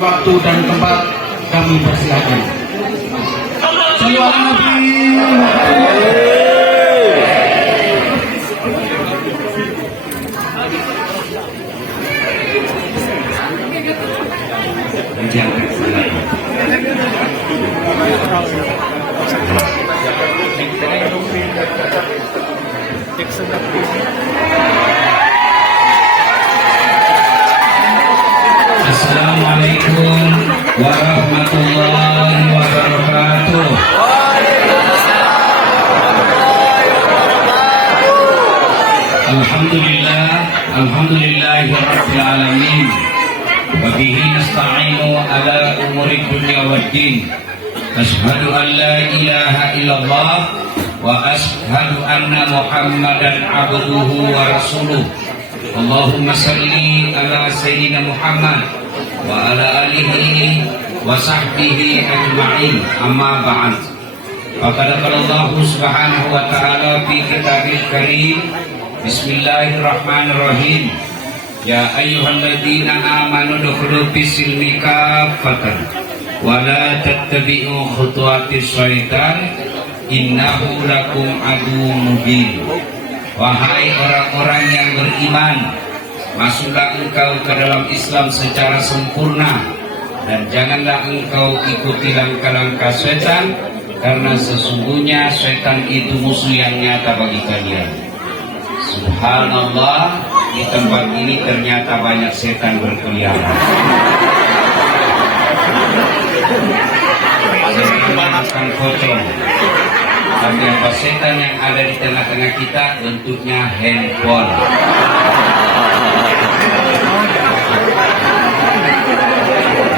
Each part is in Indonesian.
Waktu dan tempat kami persilakan. Salam Nabi. Assalamualaikum warahmatullahi wabarakatuh. Alhamdulillahirabbil alamin. Wa bihi nasta'inu ala umuri dunya waddin. Asyhadu an la ilaha illallah wa asyhadu anna Muhammadan abduhu wa rasuluh. Allahumma salli ala sayyidina Muhammad wa ala alihi wa sahbihi ajma'in, amma ba'd. Faqad qala Allah subhanahu wa ta'ala fi kitabil karim, bismillahirrahmanirrahim, ya ayyuhalladzina amanu dukhulu fis-silmi kaffatan wa la tattabi'u khutuwatis syaitan innahu lakum aduwwun mubin. Wahai orang-orang yang beriman, masuklah engkau ke dalam Islam secara sempurna dan janganlah engkau ikuti langkah-langkah setan, karena sesungguhnya setan itu musuh yang nyata bagi kalian. Subhanallah, di tempat ini ternyata banyak setan berkeliaran. Setan akan pocong. Tapi apa setan yang ada di tengah-tengah kita bentuknya handphone.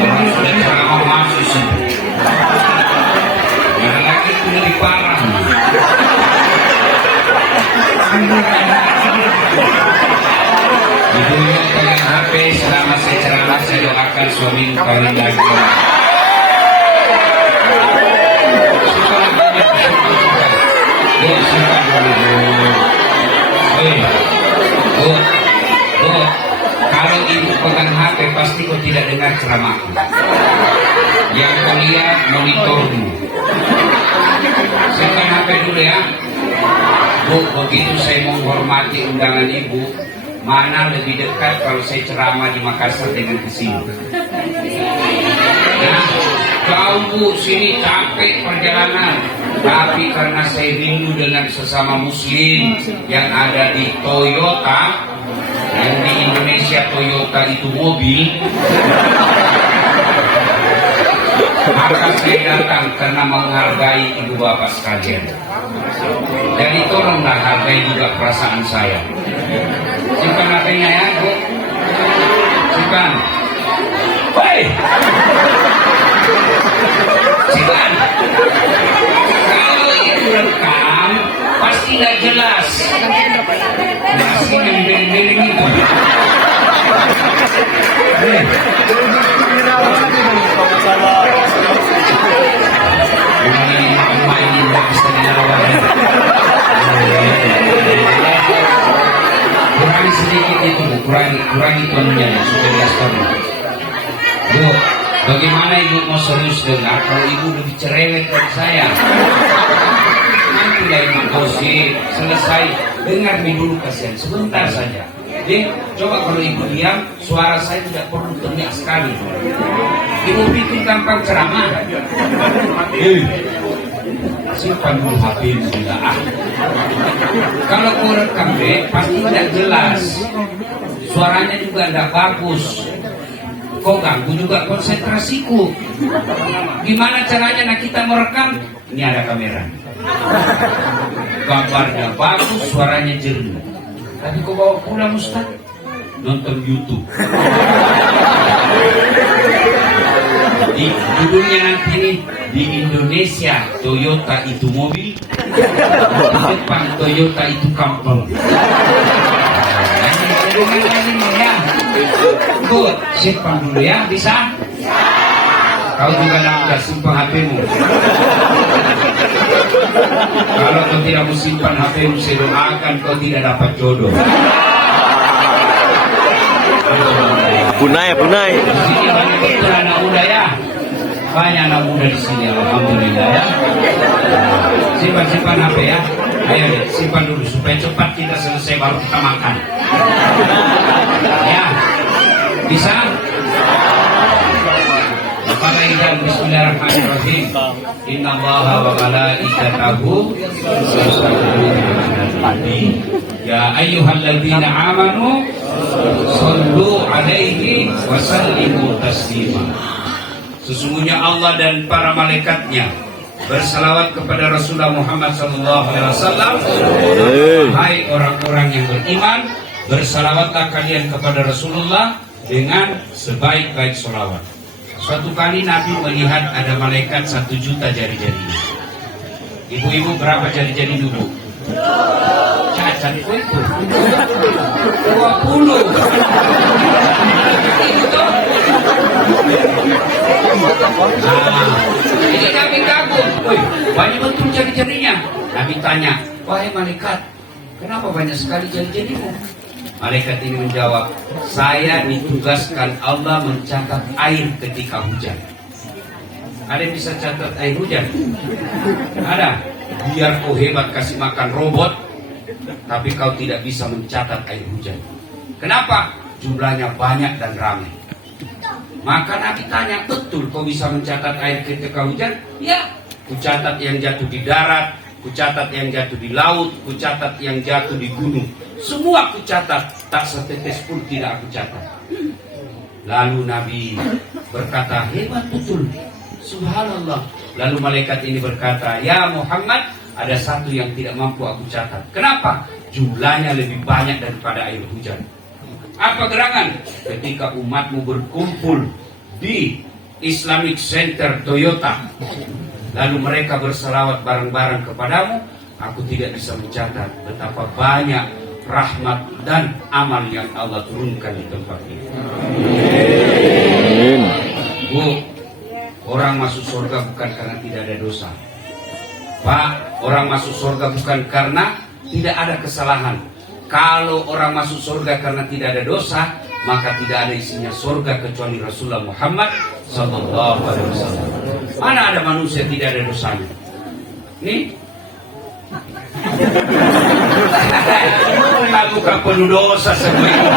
Orang sudah ceramah masuk sih. Yang lagi itu lebih parah. Ibunya pegang HP selama saya ceramah, saya doakan suami kawin lagi. Kalau ibu pegang HP pasti kau tidak dengar ceramahku. Yang kau lihat monitormu. Siapkan HP dulu ya. Bu, begitu saya menghormati undangan ibu, mana lebih dekat kalau saya ceramah di Makassar dengan kesini? Nah, kau Bu, sini capek perjalanan. Tapi karena saya rindu dengan sesama muslim yang ada di Toyota, yang di Indonesia Toyota itu mobil, maka saya datang karena menghargai ibu bapak sekalian. Jadi tolonglah hargai juga perasaan saya. Simpan HP-nya ya, Bu. Simpan. Hei! Simpan. Kalau itu rekam, pasti nggak jelas. Masih nembel-nembelin itu. Ini emak ini nggak bisa dilawan. Kurangi sedikit itu, Bu. Kurangi tonnya supaya jelas. Bu, bagaimana ibu mau serius dengar kalau ibu lebih cerewet dari saya? Nanti lah ibu gosip, selesai. Dengar nih dulu kasihan, sebentar saja. Jadi, coba kalau ibu diam, suara saya tidak perlu teriak sekali. Ibu bikin gampang ceramah. Simpan dulu HP sudah. Kalau kau rekam deh, pasti tidak jelas. Suaranya juga tidak bagus. Kau ganggu juga konsentrasiku. Gimana caranya nak kita merekam? Ini ada kamera. Gambarnya bagus, suaranya jernih. Tapi kau bawa pulang Ustaz, nonton YouTube. Di judulnya nanti nih, di Indonesia Toyota itu mobil, di Jepang Toyota itu kampung. Good, simpan dulu ya, bisa? Kau juga nak simpan HP-mu. Kalau kau tidak mau simpan HP-mu, saya doakan kau tidak dapat jodoh. Punai. Di sini banyak betul anak Banyak anak muda di sini, alhamdulillah ya. Simpan HP ya. Ayo deh, simpan dulu supaya cepat kita selesai baru kita makan. Ya, bisa? Bismillahirrahmanirrahim. Innallaha wa malaikatahu yusholluna 'alan nabi. Ya ayyuhalladzina amanu shallu 'alaihi wa sallimu taslima. Sesungguhnya Allah dan para malaikatnya bersalawat kepada Rasulullah Muhammad SAW. Hai orang-orang yang beriman, bersalawatlah kalian kepada Rasulullah dengan sebaik-baik salawat. Suatu kali Nabi melihat ada malaikat 1 juta jari-jarinya. Ibu-ibu berapa jari-jari dulu? Cacat itu 20. Ini Nabi kagum. Banyak betul jari-jarinya. Nabi tanya, wahai malaikat, kenapa banyak sekali jari-jarimu? Malaikat ini menjawab, saya ditugaskan Allah mencatat air ketika hujan. Ada yang bisa catat air hujan? Ada. Biar kau hebat kasih makan robot, tapi kau tidak bisa mencatat air hujan. Kenapa? Jumlahnya banyak dan ramai. Maka Nabi tanya, betul kau bisa mencatat air ketika hujan? Ya. Kucatat yang jatuh di darat, kucatat yang jatuh di laut, kucatat yang jatuh di gunung. Semua aku catat, tak setetes pun tidak aku catat. Lalu Nabi berkata, hebat betul, subhanallah. Lalu malaikat ini berkata, ya Muhammad, ada satu yang tidak mampu aku catat. Kenapa? Jumlahnya lebih banyak daripada air hujan. Apa gerangan? Ketika umatmu berkumpul di Islamic Center Toyota, lalu mereka berselawat bareng-bareng kepadamu, aku tidak bisa mencatat betapa banyak rahmat dan amal yang Allah turunkan di tempat ini. Bu, orang masuk surga bukan karena tidak ada dosa. Pak, orang masuk surga bukan karena tidak ada kesalahan. Kalau orang masuk surga karena tidak ada dosa, maka tidak ada isinya surga kecuali Rasulullah Muhammad SAW. Mana ada manusia tidak ada dosanya? Nih, kamu kan penuh dosa semua itu.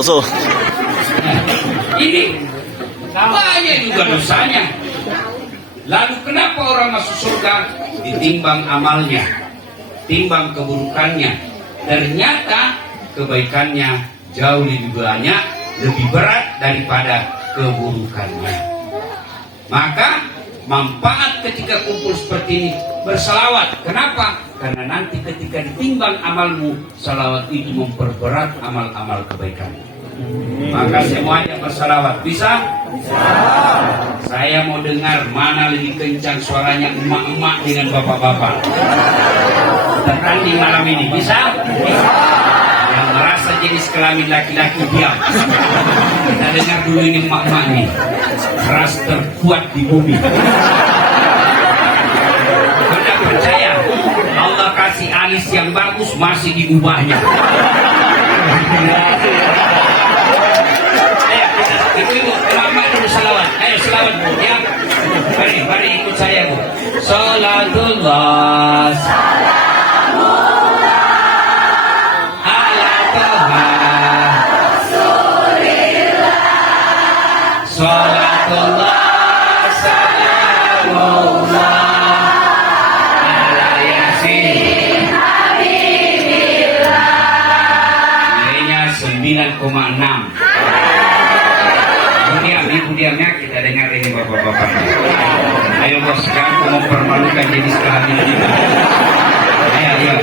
So. Ini banyak juga dosanya. Lalu kenapa orang masuk surga? Ditimbang amalnya, timbang keburukannya. Ternyata kebaikannya jauh lebih banyak, lebih berat daripada keburukannya. Maka manfaat ketika kumpul seperti ini bersalawat. Kenapa? Karena nanti ketika ditimbang amalmu, salawat itu memperberat amal-amal kebaikan. Maka semuanya bersalawat. Bisa? Bisa. Saya mau dengar mana lebih kencang suaranya emak-emak dengan bapak-bapak. Tertanding malam ini. Bisa? Bisa. Yang merasa jenis kelamin laki-laki diam. Kita dengar dulu ini emak-emak nih. Keras terkuat di bumi. Anda percaya Allah kasih alis yang bagus masih diubahnya. Ayo kita, ibu-ibu, lama dulu salawat. Ayo salawat bu, ya. Mari ikut saya bu. Salatullah, salamullah, ala Taha Rasulillah. Salatullah, salamullah, ala Yasin Habibillah. Nilainya 9,6. Ibu diamnya kita dengar ini bapak-bapak. Ayo bos, kamu mempermalukan jenis kehamilan kita. Ayo.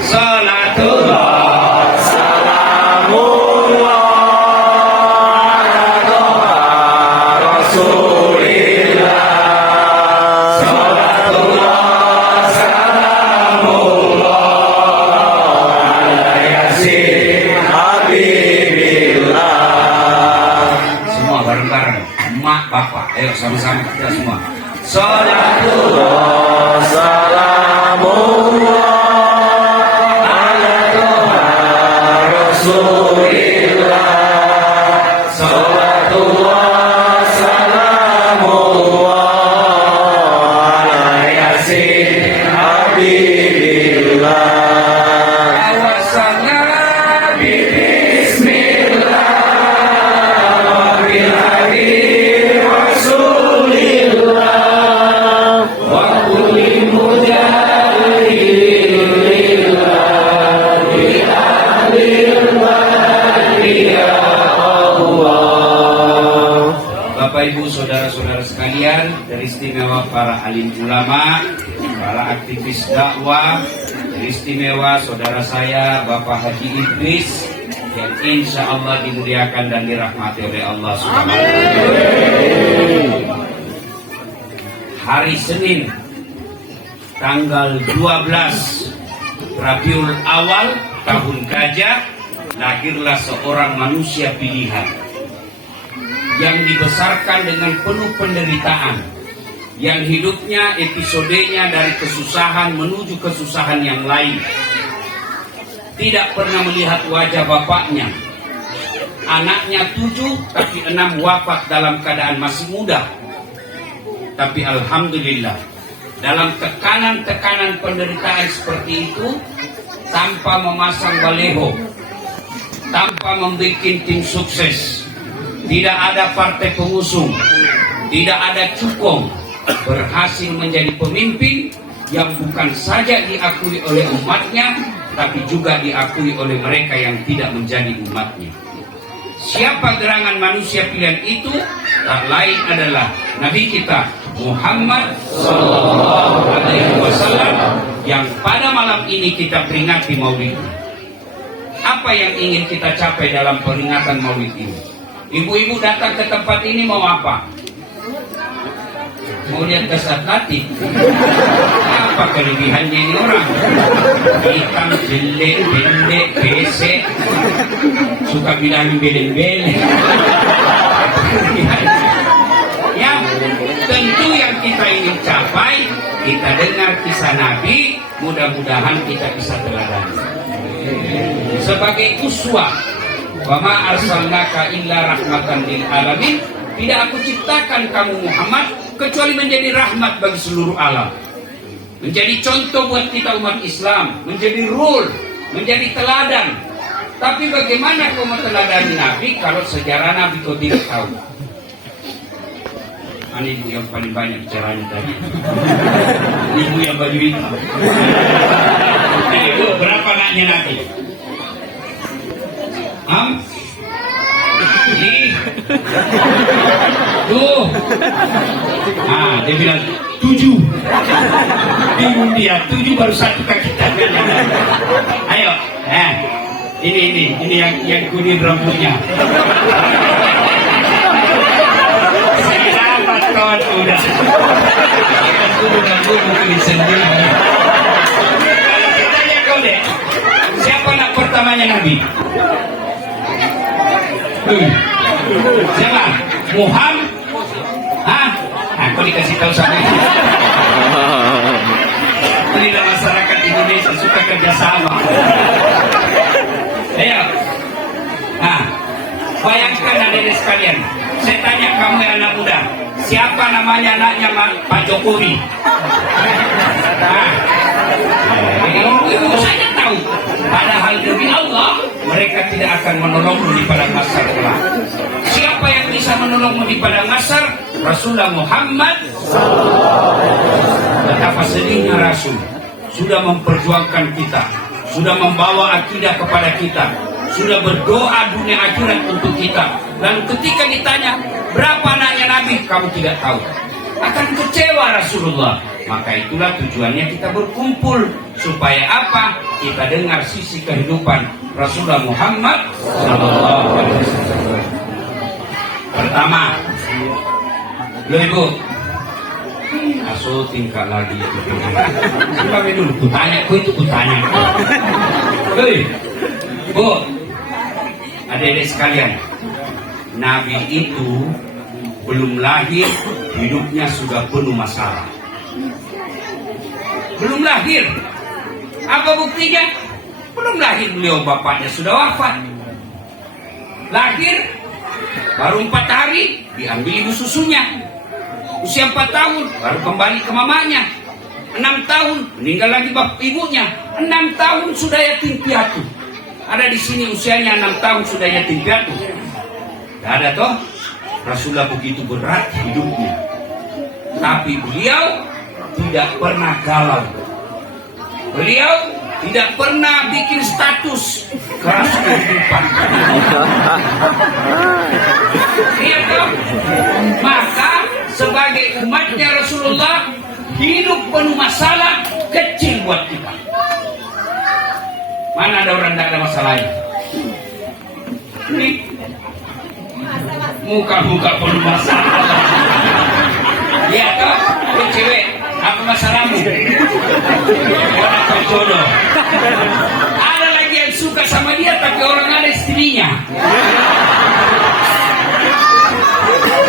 Salatullah, salamullah, ala Rasulillah. Salatullah, salamullah, ala Yasin Habibillah. Semua bareng-bareng, emak bapak, ayo sama-sama kita semua. Salatullah, salamullah, ala Rasulillah. Salatullah, Bapak Ibu saudara-saudara sekalian, teristimewa para alim ulama, para aktivis dakwah, teristimewa saudara saya Bapak Haji Idris yang insya Allah dimuliakan dan dirahmati oleh Allah Subhanahu wa Ta'ala. Hari Senin tanggal 12 Rabiul Awal tahun Gajah, lahirlah seorang manusia pilihan yang dibesarkan dengan penuh penderitaan, yang hidupnya episodenya dari kesusahan menuju kesusahan yang lain. Tidak pernah melihat wajah bapaknya. Anaknya 7 tapi 6 wafat dalam keadaan masih muda. Tapi alhamdulillah, dalam tekanan-tekanan penderitaan seperti itu, tanpa memasang baleho, tanpa membuat tim sukses, tidak ada partai pengusung, tidak ada cukong, berhasil menjadi pemimpin yang bukan saja diakui oleh umatnya, tapi juga diakui oleh mereka yang tidak menjadi umatnya. Siapa gerangan manusia pilihan itu? Tak lain adalah Nabi kita Muhammad Sallallahu Alaihi Wasallam, yang pada malam ini kita peringati Maulid. Apa yang ingin kita capai dalam peringatan Maulid ini? Ibu-ibu datang ke tempat ini mau apa? Mau lihat kasat hati? Apa kelebihannya ini orang? Hitam, jelek, pendek, pesek, suka bilang beleng-beleng. Ya, tentu yang kita ingin capai, kita dengar kisah Nabi, mudah-mudahan kita bisa teladani. Sebagai uswah, wa ma arsalnaka illa rahmatan lil alamin, tidak aku ciptakan kamu Muhammad kecuali menjadi rahmat bagi seluruh alam, menjadi contoh buat kita umat Islam, menjadi rule, menjadi teladan. Tapi bagaimana kau meneladani Nabi kalau sejarah Nabi kau tidak tahu? Mana ibu yang paling banyak bicaranya tadi? Ibu yang baju itu. Ibu berapa anaknya Nabi? Tuh. Dia bilang 7. Bingung dia, 7 baru 1 kaki tangan. Ayo, ini yang kuning rambutnya. Selamat kawan kuda. Kita sudah kumpul sendiri. Kita tanya kau deh, siapa anak pertamanya Nabi? Siapa? Muhammad? Aku dikasih tahu sama ini. Inilah masyarakat Indonesia suka kerjasama. Ayo. Bayangkan adik-adik sekalian. Saya tanya kamu yang anak muda, siapa namanya anaknya Pak Jokowi? Ibu saya tahu. Padahal demi Allah, mereka tidak akan menolongmu di padang mahsyar kelak. Siapa yang bisa menolongmu di padang mahsyar? Rasulullah Muhammad. Betapa sedihnya Rasul sudah memperjuangkan kita, sudah membawa akidah kepada kita, sudah berdoa dunia akhirat untuk kita. Dan ketika ditanya berapa anaknya Nabi, kamu tidak tahu, akan kecewa Rasulullah. Maka itulah tujuannya kita berkumpul, supaya apa? Kita dengar sisi kehidupan Rasulullah Muhammad Sallallahu Alaihi Wasallam. Pertama, lo ibu, tingkah lagi. Coba dulu, kutanya, kutanya. Hei, bu, adik-adik sekalian, Nabi itu belum lahir, hidupnya sudah penuh masalah. Belum lahir. Apa buktinya? Belum lahir beliau, bapaknya sudah wafat. Lahir, baru 4 hari, diambil ibu susunya. Usia 4 tahun, baru kembali ke mamanya. 6 tahun, meninggal lagi ibunya. 6 tahun sudah yatim piatu. Ada di sini usianya 6 tahun sudah yatim piatu. Tidak ada toh? Rasulullah begitu berat hidupnya. Tapi beliau tidak pernah galau. Beliau tidak pernah bikin status keras kehidupan. Lihat toh, sebagai umatnya Rasulullah, hidup penuh masalah kecil buat kita. Mana ada orang tidak ada masalahnya? Ini muka-muka penuh masalah. Lihat toh, cewek, apa masalahmu? Orang terjodoh. Ada lagi yang suka sama dia tapi orang ada istrinya.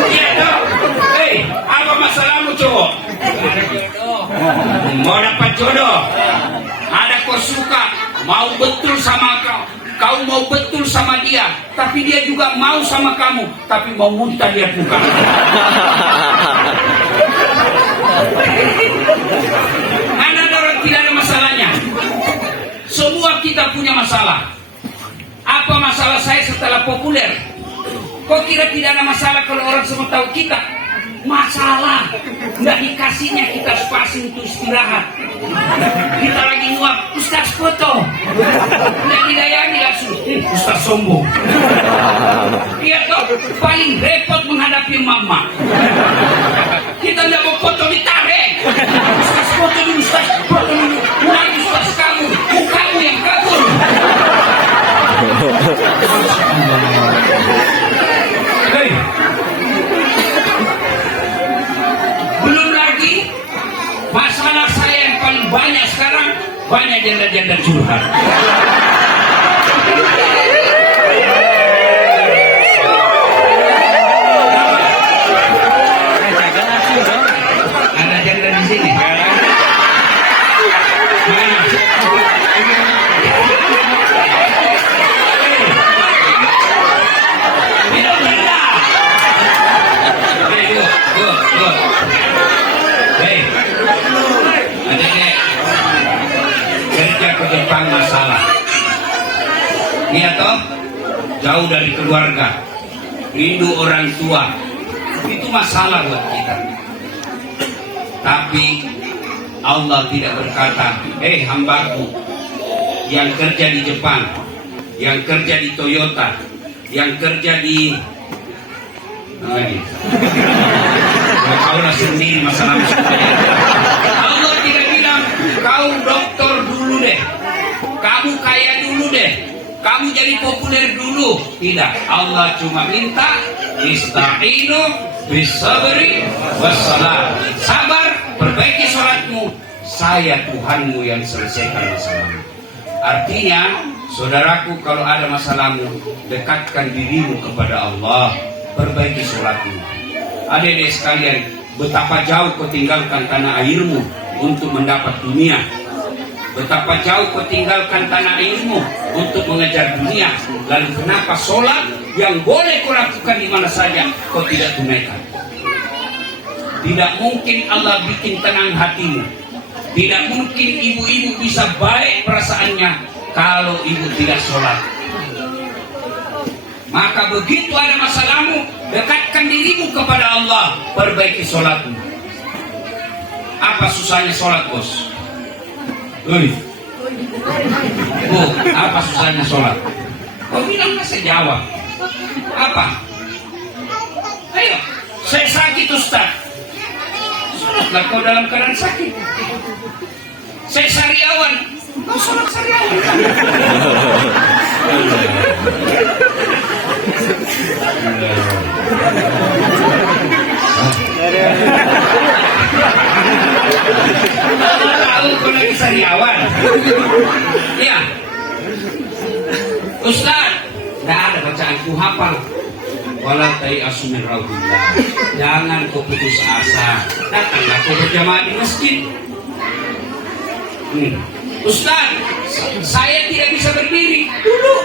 Lihat toh, apa masalahmu cowok? Mau dapat jodoh. Ada kau suka, mau betul sama kau mau betul sama dia, tapi dia juga mau sama kamu, tapi mau muntah lihat muka. Mana ada orang tidak ada masalahnya? Semua kita punya masalah. Apa masalah saya setelah populer? Kok kira tidak ada masalah kalau orang semua tahu kita? Masalah, nggak dikasihnya kita spasi untuk istirahat. Kita lagi nguap, Ustaz foto. Nggak didayani langsung, Ustaz sombong. Iya toh, paling repot menghadapi mama. Kita nggak mau foto ditarik. Ustaz foto dulu, Ustaz foto dulu. Nanti Ustaz kamu, kamu yang kabur. Hei. Belum lagi masalah saya yang paling banyak sekarang, banyak janda-janda curhat. Ada janda di sini. Kerja ke Jepang masalah. Iya toh, jauh dari keluarga, rindu orang tua, itu masalah buat kita. Tapi Allah tidak berkata, hambaku yang kerja di Jepang, yang kerja di Toyota, yang kerja di kau lah sendiri masalah. Allah tidak bilang kau dokter dulu deh, kamu kaya dulu deh, kamu jadi populer dulu. Tidak, Allah cuma minta ista'inu bisabri wassalam. Sabar, perbaiki sholatmu, saya Tuhanmu yang selesaikan masalahmu. Artinya, saudaraku, kalau ada masalahmu, dekatkan dirimu kepada Allah, perbaiki sholatmu. Adik-adik sekalian, betapa jauh kau tinggalkan tanah airmu untuk mendapat dunia. Betapa jauh kau tinggalkan tanah airmu untuk mengejar dunia. Lalu kenapa sholat yang boleh kau lakukan di mana saja kau tidak tunaikan? Tidak mungkin Allah bikin tenang hatimu. Tidak mungkin ibu-ibu bisa baik perasaannya kalau ibu tidak sholat. Maka begitu ada masalahmu, dekatkan dirimu kepada Allah, perbaiki sholatmu. Apa susahnya sholat, bos? Apa susahnya sholat? Kau bilang saya jawab. Apa? Ayo, saya sakit Ustaz. Sholatlah kau dalam keadaan sakit. Saya sariawan. Kau sholat sariawan. Tahu kau lagi sariawan. Ya Ustaz, tidak ada bacaan ku hafal. Wala ta'iasu min rauhillah. Jangan kau putus asa. Datanglah kau berjamaah di masjid. Ustaz, saya tidak bisa berdiri. Dulu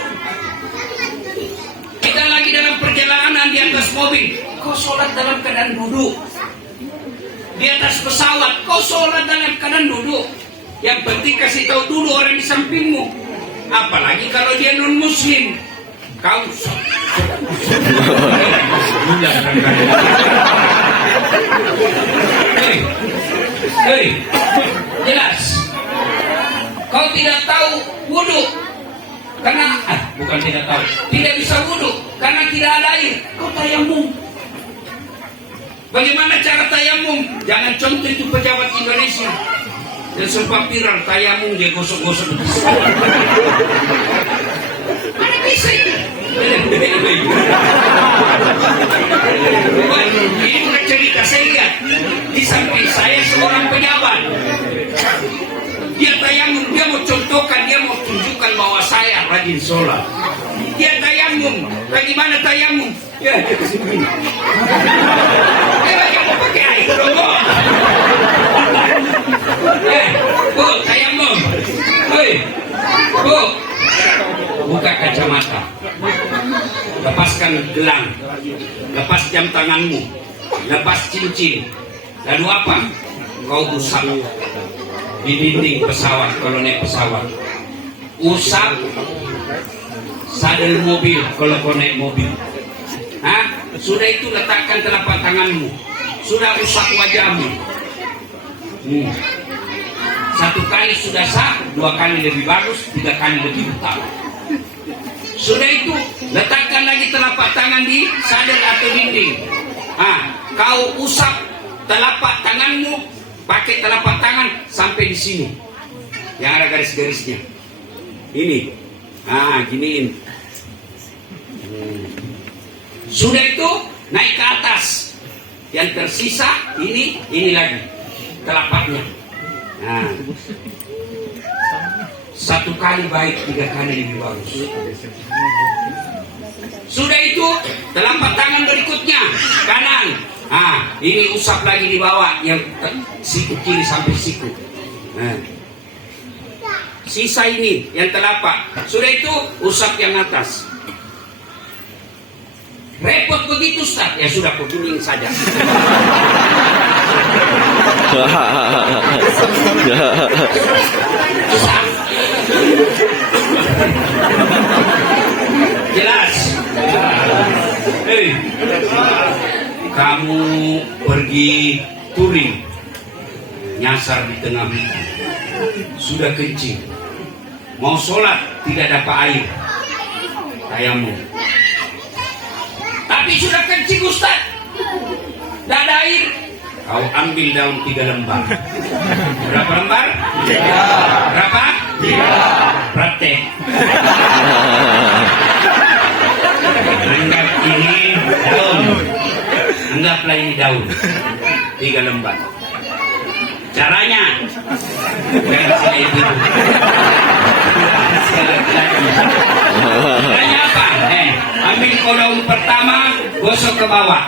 kita lagi dalam perjalanan di atas mobil, kau sholat dalam keadaan duduk. Di atas pesawat, kau sholat dalam keadaan duduk. Yang penting kasih tahu dulu orang di sampingmu. Apalagi kalau dia non muslim, kau jelas. Kau tidak tahu wudhu karena bukan tidak tahu, tidak bisa wudhu karena tidak ada air. Kau tayamum. Bagaimana cara tayamum? Jangan contoh itu pejabat Indonesia. Dan sempat viral tayamum dia gosok-gosok. Mana bisa itu? Ini bukan cerita, saya lihat. Di samping saya seorang pejabat. Dia tayamum, dia mau contohkan, dia mau tunjukkan bahwa saya rajin sholat. Dia tayamum, bagaimana tayamum? Ya, dia kesini. Jangan pakai air dong, Bu, tayamum. Hei, Bu, buka kacamata. Lepaskan gelang. Lepas jam tanganmu. Lepas cincin. Lalu apa? Kau usap di dinding pesawat kalau naik pesawat. Usap sadel mobil kalau kau naik mobil. Sudah itu letakkan telapak tanganmu. Sudah usap wajahmu. Satu kali sudah sah, 2 kali lebih bagus, 3 kali lebih utama. Sudah itu letakkan lagi telapak tangan di sadel atau dinding. Kau usap telapak tanganmu, pakai telapak tangan sampai di sini, yang ada garis-garisnya. Ini, giniin. Sudah itu naik ke atas. Yang tersisa ini lagi telapaknya. Satu kali baik, 3 kali lebih bagus. Sudah itu telapak tangan berikutnya kanan. Ini usap lagi di bawah, yang siku kiri sampai siku. Sisa ini yang telapak. Sudah itu usap yang atas. Repot begitu Ustaz? Ya sudah, kuning saja. Jelas. Kamu pergi touring, nyasar di tengah hutan, sudah kencing, mau sholat tidak dapat air, tayamum. Tapi sudah kencing Ustaz, tidak ada air. Kau ambil daun 3 lembar. Berapa lembar? 3. Berapa? 3. Praktek. Anggap ini daun. Anggaplah ini daun. 3 lembar. Caranya, caranya apa? Ambil kau daun pertama, gosok ke bawah.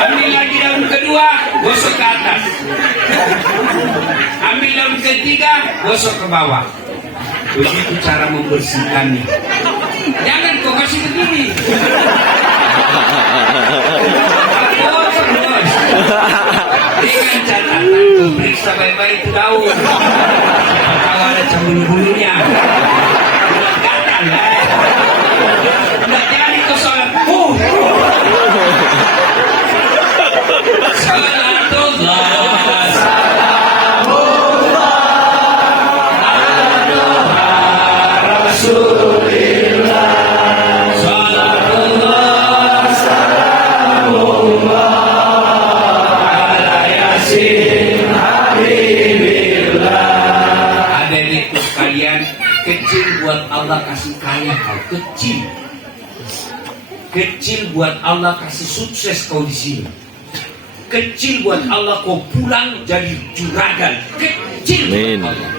Ambil lagi daun kedua, gosok ke atas. Ambil daun ketiga, gosok ke bawah. Begitu cara membersihkannya. Jangan kau kasih begini. Dengan catatan kau periksa baik-baik itu daun. Kalau ada cemburu-burunya. Gatal ya. Tidak jadi kau sholat. Kecil buat Allah kasih kaya kau, kecil. Kecil buat Allah kasih sukses kau di sini. Kecil buat Allah kau pulang jadi juragan. Kecil buat Allah.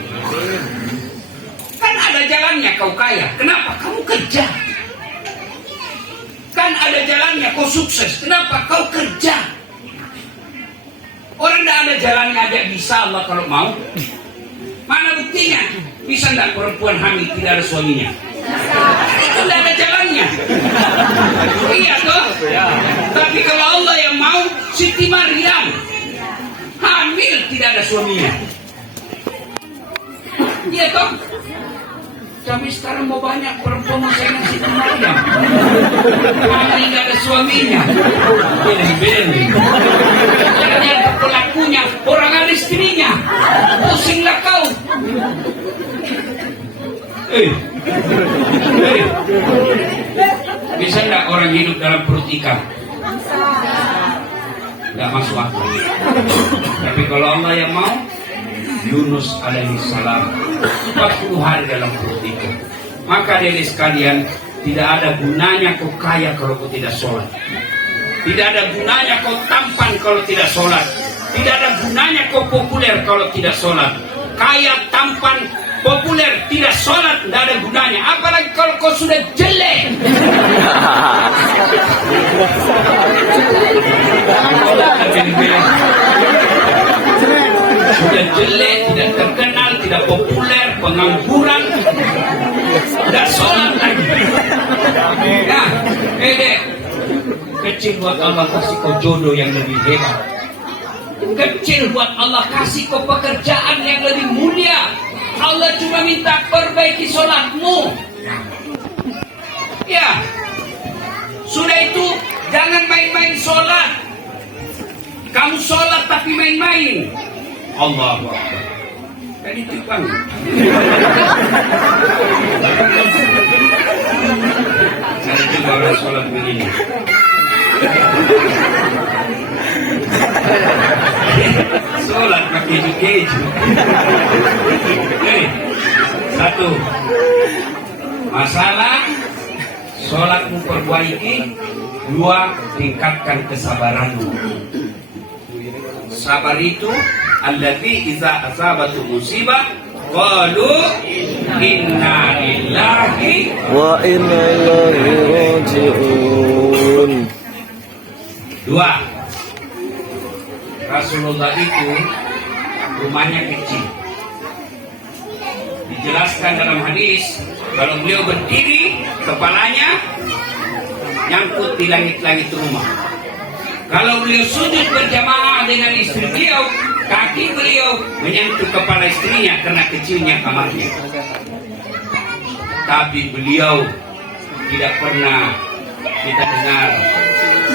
Kan ada jalannya kau kaya. Kenapa? Kamu kerja. Kan ada jalannya kau sukses. Kenapa? Kau kerja. Orang tidak ada jalannya aja bisa Allah kalau mau. Mana buktinya? Bisa enggak perempuan hamil tidak ada suaminya? Itu tidak ada jalannya. Iya toh? Tapi kalau Allah yang mau, Siti Maryam hamil tidak ada suaminya. Iya toh? Tapi sekarang mau banyak perempuan sayang Siti Maryam hamil tidak ada suaminya. Ternyata pelakunya orang ada istrinya. Pusinglah kau. Eh, eh. Bisa nggak orang hidup dalam perut ikan? Nggak masuk akal. Tapi kalau Allah yang mau, Yunus alaihi salam 40 hari dalam perut ikan. Maka dari sekalian, tidak ada gunanya kau kaya kalau kau tidak sholat. Tidak ada gunanya kau tampan kalau tidak sholat. Tidak ada gunanya kau populer kalau tidak sholat. Kaya, tampan, populer, tidak sholat, tidak ada gunanya. Apalagi kalau kau sudah jelek. Sudah jelek, tidak terkenal, tidak populer, pengangguran, tidak sholat lagi. Nah, kecil buat Allah kasih kau jodoh yang lebih hebat. Kecil buat Allah kasih kau pekerjaan yang lebih mulia. Allah cuma minta perbaiki sholatmu. Ya, sudah itu jangan main-main sholat. Kamu sholat tapi main-main. Allah Akbar. Kan itu bang. Saya juga orang sholat begini. Sholat pakai keju. Satu, masalah sholatmu perbaiki. Dua, tingkatkan kesabaranmu. Sabar itu alladzi idza asabatu musibah qalu inna lillahi wa inna ilaihi raji'un. Dua, Rasulullah itu rumahnya kecil. Dijelaskan dalam hadis, kalau beliau berdiri, kepalanya nyangkut di langit-langit rumah. Kalau beliau sujud berjamaah dengan istri beliau, kaki beliau menyentuh kepala istrinya karena kecilnya kamarnya. Tapi beliau tidak pernah kita dengar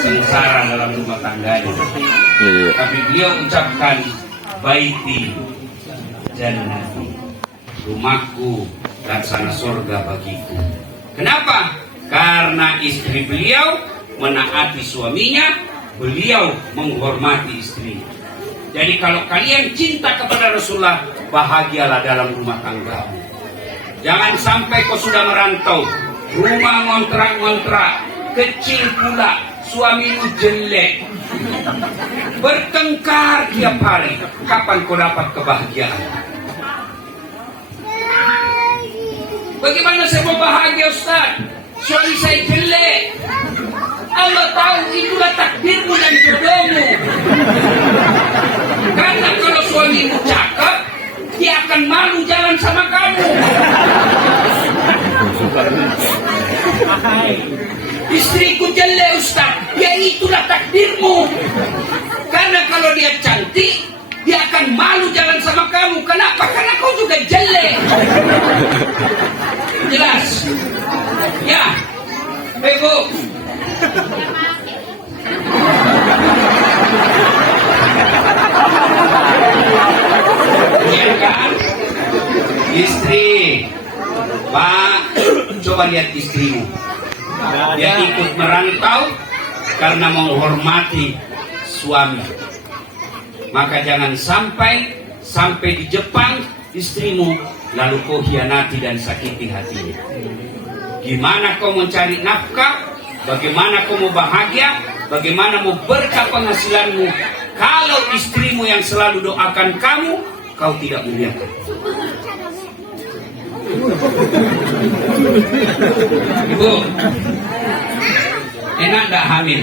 sengsara dalam rumah tangganya. Tapi beliau ucapkan baiti jannati, rumahku laksana surga bagiku. Kenapa? Karena istri beliau menaati suaminya, beliau menghormati istrinya. Jadi kalau kalian cinta kepada Rasulullah, bahagialah dalam rumah tanggamu. Jangan sampai kau sudah merantau, rumah ngontrak-ngontrak, kecil pula, suamimu jelek, bertengkar tiap hari. Kapan kau dapat kebahagiaan? Bagaimana saya mau bahagia, Ustaz? Suami saya jelek. Allah tahu itulah takdirmu dan jodohmu. Karena kalau suamimu cakep, dia akan malu jalan sama kamu. Istriku jelek, Ustaz. Ya itulah takdirmu. Karena kalau dia cantik, dia akan malu jalan sama kamu. Kenapa? Karena kau juga jelek. Jelas? Ya. Bu. Ya kan? Istri, Pak, coba lihat istrimu. Dia ikut merantau karena menghormati suami. Maka jangan sampai di Jepang istrimu lalu kau hianati dan sakiti hatinya. Gimana kau mencari nafkah? Bagaimana kau mau bahagia? Bagaimana mau berkah penghasilanmu kalau istrimu yang selalu doakan kamu, kau tidak muliakan? Ibu, enak tak hamil?